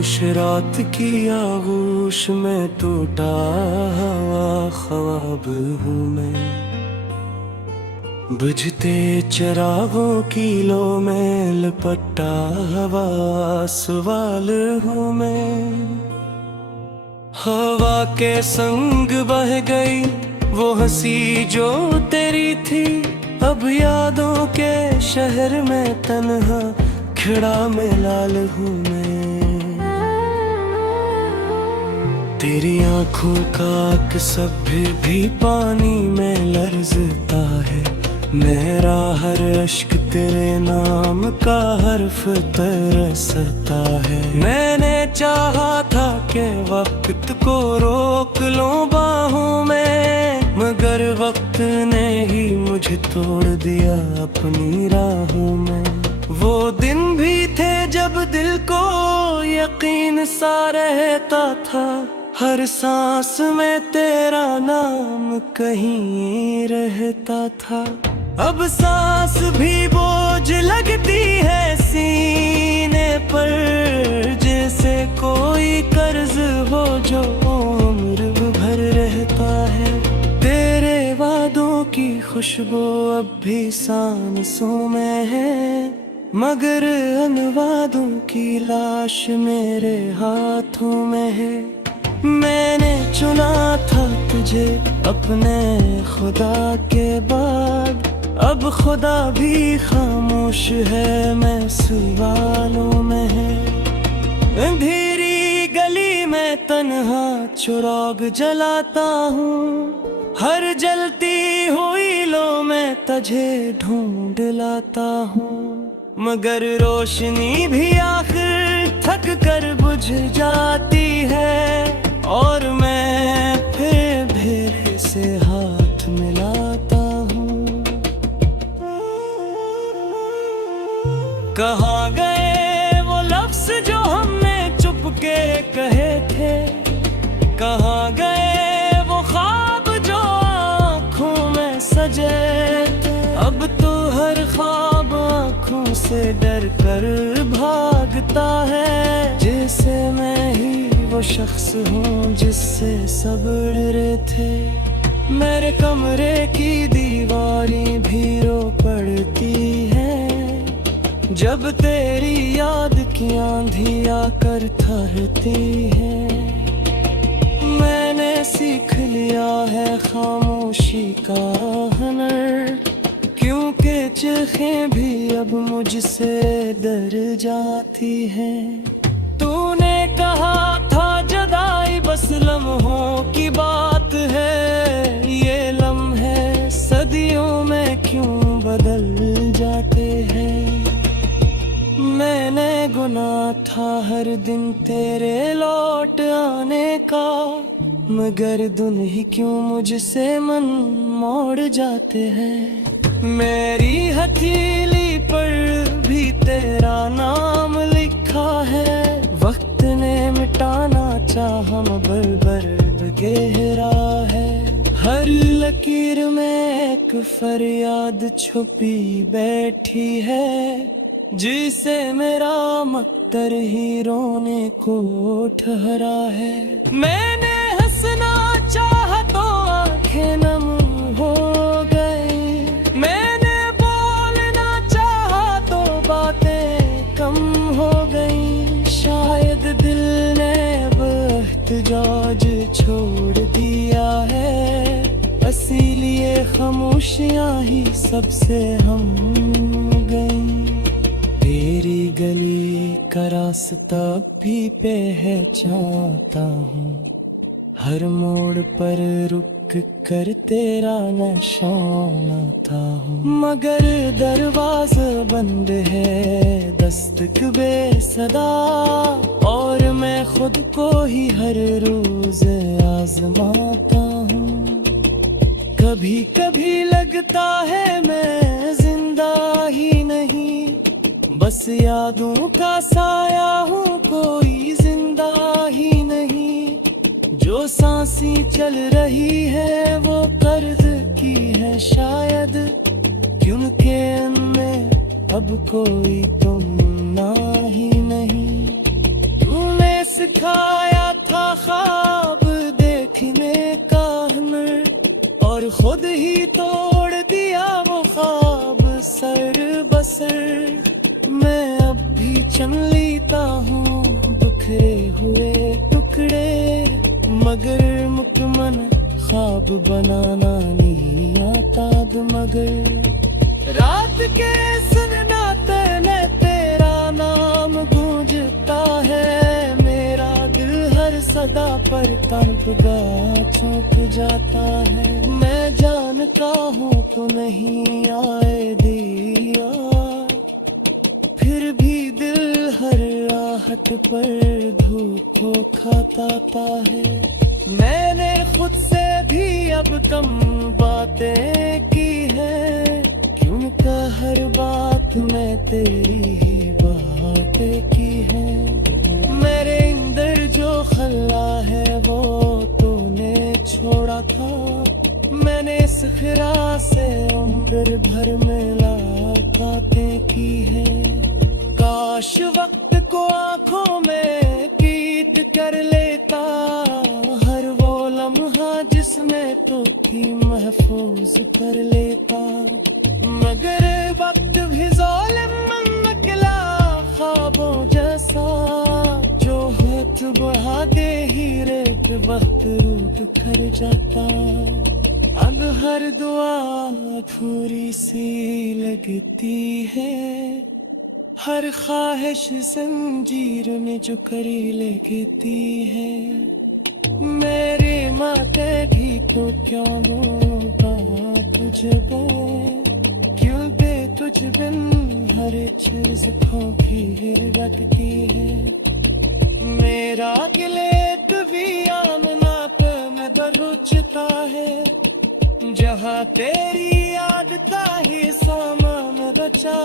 खामोश रात की आगोश में टूटा हुआ ख्वाब हूँ मैं। बुझते चिरागों की लो में लिपटा हुआ सवाल हूँ मैं। हवा के संग बह गई वो हंसी जो तेरी थी, अब यादों के शहर में तन्हा खड़ा में लाल हूँ मैं। तेरी आंखों का अक्सर भी पानी में लर्जता है, मेरा हर अश्क तेरे नाम का हर्फ तरसता है। मैंने चाहा था कि वक्त को रोक लूं बाहों में, मगर वक्त ने ही मुझे तोड़ दिया अपनी राहों में। वो दिन भी थे जब दिल को यकीन सा रहता था, हर सांस में तेरा नाम कहीं रहता था। अब सांस भी बोझ लगती है सीने पर, जैसे कोई कर्ज हो जो उम्र भर रहता है। तेरे वादों की खुशबू अब भी सांसों में है, मगर उन वादों की लाश मेरे हाथों में है। मैंने चुना था तुझे अपने खुदा के बाद, अब खुदा भी खामोश है, मैं सवालों में है। अंधेरी गली में तन्हा चिराग जलाता हूँ, हर जलती हुई लो में तुझे ढूंढ लाता हूँ, मगर रोशनी भी आखिर थक कर बुझ जाती है, और मैं फिर अंधेरे से हाथ मिलाता हूँ। कहाँ गए वो लफ्ज़ जो हमने चुपके कहे थे, कहाँ गए वो ख्वाब जो आँखों में सजे। अब तो हर ख्वाब आँखों से डर कर भागता है, जैसे मैं ही वो शख्स हूँ जिससे सब डरे थे। मेरे कमरे की दीवारें भी रो पड़ती है, जब तेरी याद की आंधी आकर थरती है। मैंने सीख लिया है खामोशी का हुनर, क्योंकि चीखें भी अब मुझसे डर जाती हैं। तूने कहा था जुदाई बस लम्हों की बात है, ये लम्हे सदियों में क्यों बदल जाते हैं। मैंने गुनाह था हर दिन तेरे लौट आने का, मगर दुन ही क्यों मुझसे मन मोड़ जाते हैं। मेरी हथेली पर भी तेरा नाम लिखा है, वक्त ने मिटाना चाहा मगर दर्द गहरा है। हर लकीर में एक फरियाद छुपी बैठी है, जिसे मेरा मक्तर ही रोने को ठहरा है। मैंने हंसना चाहा तो आंखें नम हो गई, मैंने बोलना चाहा तो बातें कम हो गई। शायद दिल ने अब एहतिजाज छोड़ दिया है, इसीलिए खामोशियां ही सबसे हम गई। तेरी गली का रास्ता भी पहचानता हूँ, हर मोड़ पर रुक कर तेरा निशान आता हूँ, मगर दरवाजा बंद है दस्तक बेसदा, और मैं खुद को ही हर रोज आजमाता हूँ। कभी कभी लगता है मैं जिंदा ही नहीं, बस यादों का साया हूँ, कोई जिंदा ही नहीं। जो सांसें चल रही है वो कर्ज की है शायद, क्योंकि उनमें अब कोई तुम ना ही नहीं। तूने सिखाया था ख्वाब देखने का हुनर, और खुद ही तोड़ दिया वो ख्वाब सर बसर। मैं अब भी चन लेता हूँ बिखरे हुए टुकड़े, मगर मुकम्मल ख्वाब बनाना नहीं आता। मगर रात के सन्नाटे में तेरा नाम गूंजता है, मेरा दिल हर सदा पर तड़पता चौंक जाता है। मैं जानता हूँ तो नहीं आए दिया, फिर भी दिल हर राहत पर धूप को खाता है। मैंने खुद से भी अब कम बातें की है, क्योंकि हर बात में तेरी ही बातें की है। मेरे अंदर जो खल्ला है वो तूने छोड़ा था, मैंने इस खिरा से उम्र भर में मुलाकातें की है। काश वक्त को आंखों में कैद कर लेता, हर वो लम्हा जिसमें तो थी महफूज कर लेता। मगर वक्त भी ज़ालिम निकला ख्वाबों जैसा, जो हाथ बढ़ा दे हीरे पे वक्त रूट कर जाता। अब हर दुआ अधूरी सी लगती है, हर ख्वाहिश जंजीर में जो करी लगती है। मेरी माँ कहेगी तो क्यों दूंगा तुझको, क्यों दे तुझ बिन हर चीज को फिर रटती है। मेरा गिले कभी आमना पे में बरुचता है, जहाँ तेरी याद का ही सामान बचा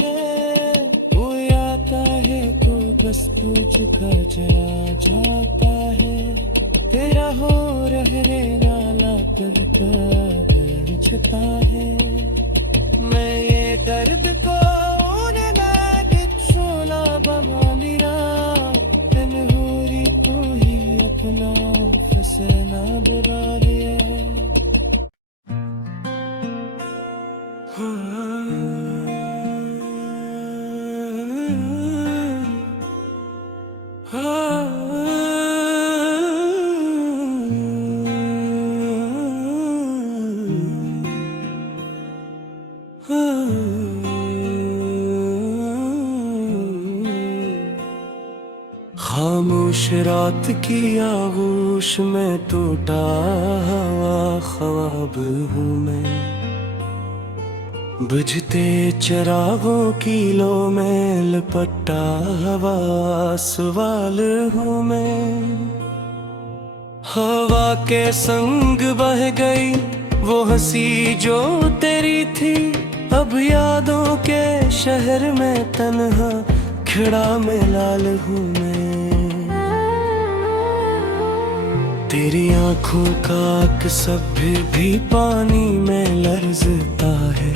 है। वो आता है तो बस तुझ का चला जाता है, तेरा हो रहने वाला कर कर छता है। मैं ये दर्द को छोला बना मेरा, तन होरी तू ही अपना फसना बना लिया। खामोश रात की आगोश में टूटा हुआ ख्वाब हूँ मैं, बुझते चिरागों की लो में लिपटा हुआ सवाल हूँ मैं। हवा के संग बह गई वो हंसी जो तेरी थी, अब यादों के शहर में तन्हा खड़ा में लाल हूँ मैं। तेरी आंखों का अक्सर भी पानी में लर्जता है,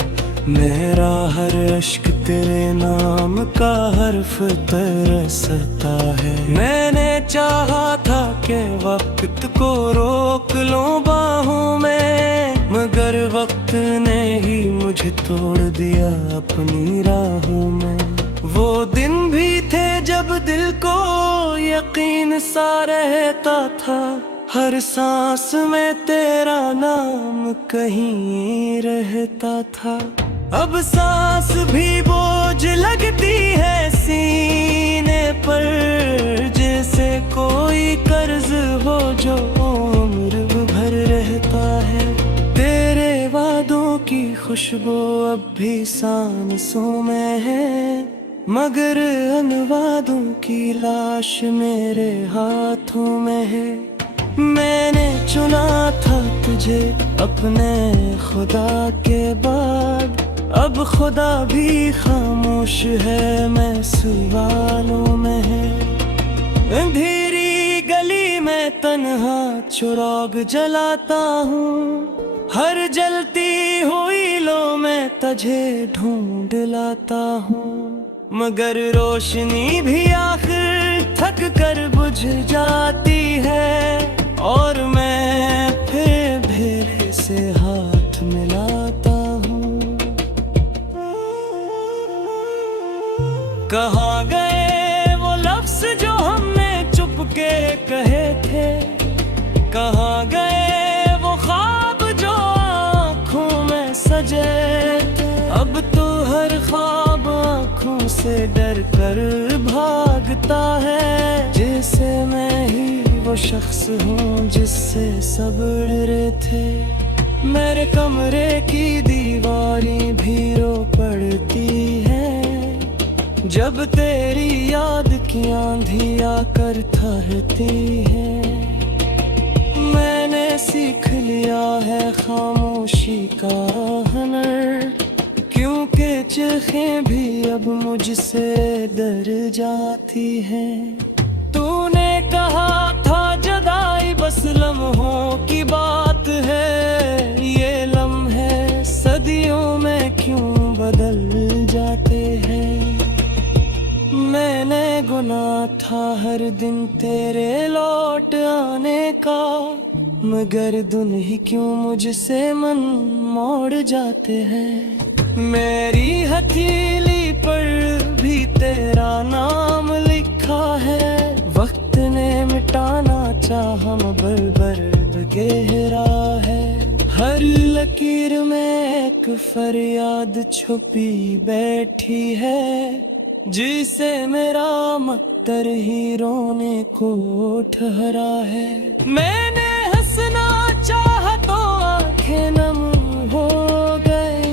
मेरा हर अश्क तेरे नाम का हर्फ तरसता है। मैंने चाहा था कि वक्त को रोक लूं बाहों में, मगर वक्त ने ही मुझे तोड़ दिया अपनी राहों में। वो दिन भी थे जब दिल को यकीन सा रहता था, हर सांस में तेरा नाम कहीं रहता था। अब सांस भी बोझ लगती है सीने पर, जैसे कोई कर्ज हो जो उम्र भर रहता है। तेरे वादों की खुशबू अब भी सांसों में है, मगर अन वादों की लाश मेरे हाथों में है। मैंने चुना था तुझे अपने खुदा के बाद, अब खुदा भी खामोश है, मैं सवालों में है। अंधेरी गली में तन्हा चिराग जलाता हूँ, हर जलती हुई लो में तुझे ढूंढ लाता हूँ। मगर रोशनी भी आखिर थक कर बुझ जाती है, और मैं फिर अंधेरे से हाथ मिलाता हूँ। कहाँ गए वो लफ्ज़ जो हमने चुपके कहे थे, कहाँ गए वो ख्वाब जो आँखों में सजे। अब तो हर ख्वाब आँखों से डर कर भागता है, जैसे मैं ही वो शख्स हूँ जिससे सब डरे थे। मेरे कमरे की दीवारें भी रो पड़ती है जब तेरी याद की आंधी आकर ठहरती है। मैंने सीख लिया है खामोशी का हुनर, क्योंकि चीखें भी अब मुझसे डर जाती हैं। तूने कहा था जुदाई बस लम्हों की बात है, ये लम्हे सदियों में क्यों बदल जाते हैं। मैंने गुनाह था हर दिन तेरे लौट आने का, मगर दुन ही क्यों मुझसे मन मोड़ जाते हैं। मेरी हथेली पर भी तेरा नाम लिखा है, वक्त ने मिटाना चाहा मगर दर्द गहरा है। हर लकीर में एक फरियाद छुपी बैठी है, जिसे मेरा मक्तर ही रोने को ठहरा है। मैंने हंसना चाहा तो आंखें नम हो गई,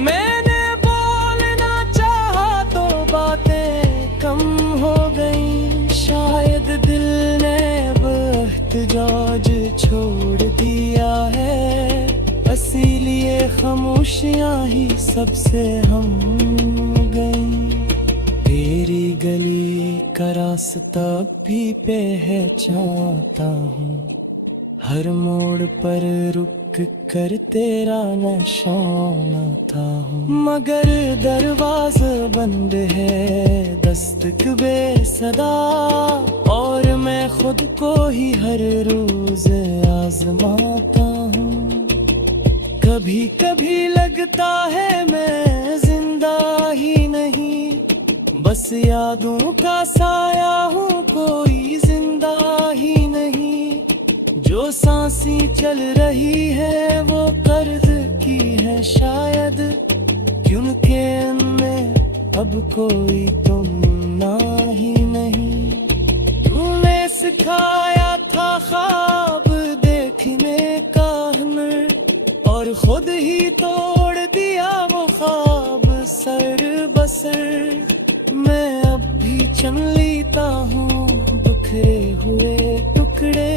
मैंने बोलना चाहा तो बातें कम हो गई। शायद दिल ने अब एहतिजाज छोड़ दिया है, इसीलिए खामोशियां ही सबसे हम गई। तेरी गली का रास्ता भी पहचानता हूँ, हर मोड़ पर रुक कर तेरा निशान आता हूँ। मगर दरवाज़ा बंद है, दस्तक बेसदा, और मैं खुद को ही हर रोज आजमाता हूँ। कभी कभी लगता है मैं जिंदा ही नहीं, बस यादों का साया हूँ, कोई जिंदा ही नहीं। जो सांसें चल रही है वो कर्ज की है शायद, क्योंकि उनमें अब कोई तुम ना ही नहीं। तूने सिखाया था ख्वाब देखने का हुनर, और खुद ही तोड़ दिया वो ख्वाब सर बसर। मैं अब भी चन लेता हूँ बिखरे हुए टुकड़े,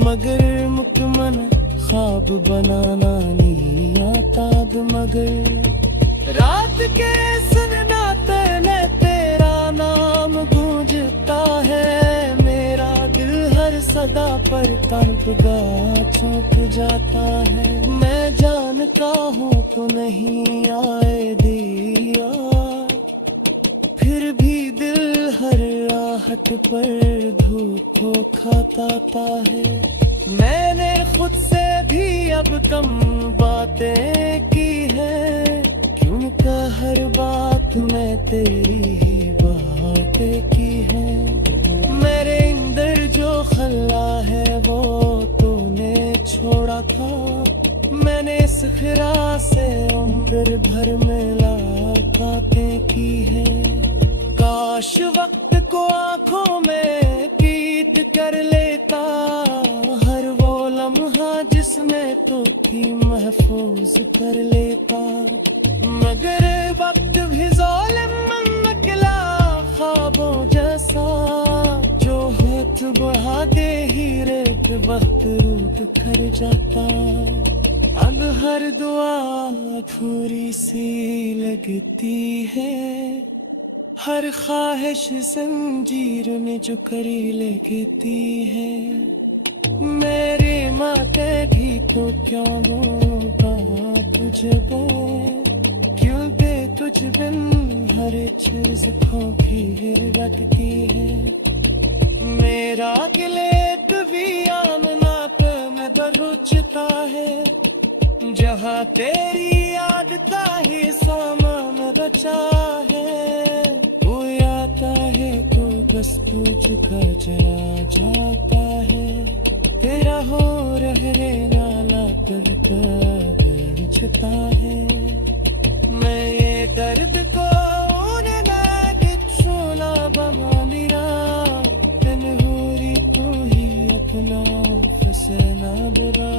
मगर मुकम्मल ख्वाब बनाना नहीं आता। मगर रात के सन्नाटे में तेरा नाम गूंजता है, मेरा दिल हर सदा पर तड़पता चौंक जाता है। मैं जानता हूँ तो नहीं आए दिया, फिर भी दिल हर राहत पर धूप खाता है। मैंने खुद से भी अब कम बातें की है, क्योंकि हर बात में तेरी ही बातें की है। मेरे अंदर जो खल्ला है वो तूने छोड़ा था, मैंने इस खिरा से उम्र भर में मुलाकातें की है। काश वक्त को आंखों में कैद कर लेता, हर वो लम्हा जिसमें तो थी महफूज कर लेता। मगर वक्त भी ज़ालिम निकला ख्वाबों जैसा, जो हाथ बढ़ा दे हीरे के वक्त रूठ कर जाता। अब हर दुआ थोड़ी सी लगती है, हर ख्वाहिश जंजीर में जो करी लगती है। मेरी माँ कहेगी तो क्या होगा तुझको, क्यों पे तुझ बिन हर चीज खोखी रटती है। मेरा गिलेट भी आमना पे में बरुचता है। जहाँ तेरी याद का ही सामान बचा है। कोई आता है तो बस पूछ कर चला जाता है। तेरा हो रहने वाला दिल का दर्द छुपा है। मैं ये दर्द को सोना बना मेरा तन हो रही तू ही अपना फसना बिरा